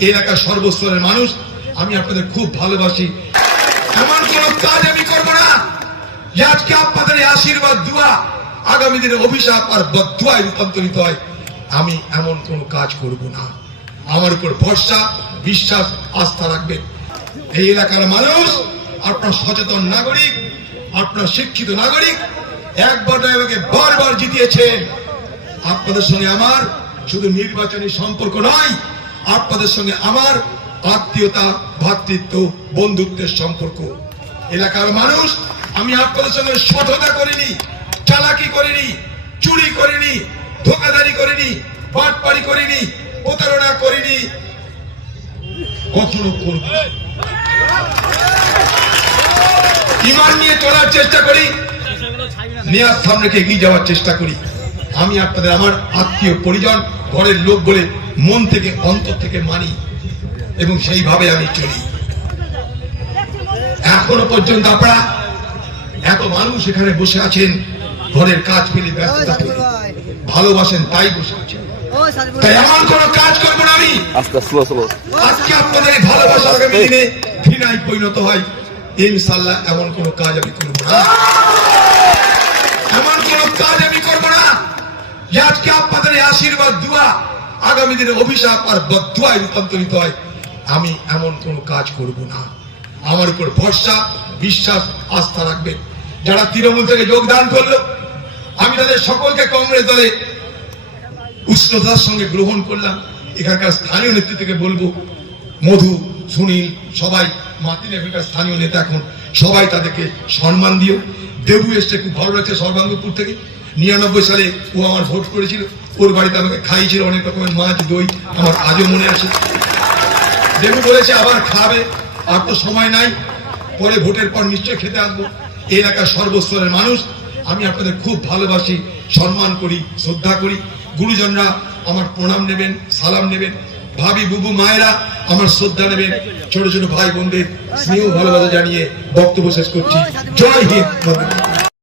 এলাকার সর্বস্তরের মানুষ, আমি আপনাদের খুব ভালোবাসি। এমন কোন কাজ আমি করব না। আজকে আপনাদের আশীর্বাদ, দোয়া, আগামী দিনে অভিশাপ আর বদুয়ায় রূপান্তরিত হয়, আমি এমন কোন কাজ করব না। আমার উপর ভরসা, বিশ্বাস, আস্থা রাখবেন। এই এলাকার মানুষ, আপনার সচেতন নাগরিক, আপনার শিক্ষিত নাগরিক, একবার আমাকে বারবার জিতিয়েছেন। আপনাদের সঙ্গে আমার শুধু নির্বাচনী সম্পর্ক নয় আপনাদের সঙ্গে আমার আত্মীয়তা ভ্রাতৃত্ব বন্ধুত্বের সম্পর্ক। এলাকার মানুষ, আমি আপনাদের সঙ্গে সততা করিনি, চালাকি করিনি, চুরি করিনি ধোকাধারি করিনি বাটপাড়ি করিনি, প্রতারণা করিনি। কখনো করব ইমান নিয়ে চলার চেষ্টা করি নেয়ার সামনে এগিয়ে যাওয়ার চেষ্টা করি। আমি আপনাদের আমার আত্মীয় পরিজন, ঘরের লোক বলে মন থেকে অন্তর থেকে মানি এবং সেইভাবে আমি চলি। এখনও পর্যন্ত আপনারা এত মানুষ এখানে বসে আছেন ঘরের কাজ পেলে ব্যস্ততা পেলে ভালোবাসেন তাই বসে আছেন। তাই এমন কোন কাজ করব না আমি। আস্তে স্লো স্লো আজকে আপনাদের ভালোবাসা আগামী দিনে ঘৃণায় পরিণত হয়। ইনশাল্লাহ এমন কোন কাজ আমি করব না। এমন কোন কাজ আমি করব না। আজকে আপনাদের এই আশীর্বাদ দোয়া আগামী দিনে অভিশাপ আর বদুয়ায় রূপান্তরিত হয়। আমি এমন কোন কাজ করব না। আমার উপর ভরসা, বিশ্বাস, আস্থা রাখবেন যারা তৃণমূল থেকে যোগদান করল, আমি তাদের সকলকে কংগ্রেস দলে উষ্ণতার সঙ্গে গ্রহণ করলাম। এখানকার স্থানীয় নেতৃত্বকে বলব, মধু, সুনীল, সবাই, মাতিন এখানকার স্থানীয় নেতা এখন, সবাই তাদেরকে সম্মান দিও। দেবু এসছে, খুব ভালো লাগছে সর্বাঙ্গপুর থেকে। নিরানব্বই সালে ও আমার ভোট করেছিল, ওর বাড়িতে আমাকে খাইয়েছিল অনেক রকমের মাছ, দই, আমার আজও মনে আছে। দেবু বলেছে, আবার খাবে, আর তো সময় নাই, পরে ভোটের পর নিশ্চয় খেতে আসব। এই এলাকার সর্বস্তরের মানুষ, আমি আপনাদের খুব ভালোবাসি, সম্মান করি, শ্রদ্ধা করি। গুরুজনরা আমার প্রণাম নেবেন, সালাম নেবেন। ভাবি বুবু মায়েরা আমার শ্রদ্ধা নেবেন। ছোট ছোট ভাই বোনদের স্নেহ ভালোবাসা জানিয়ে বক্তব্য শেষ করছি। জয় হিন্দ।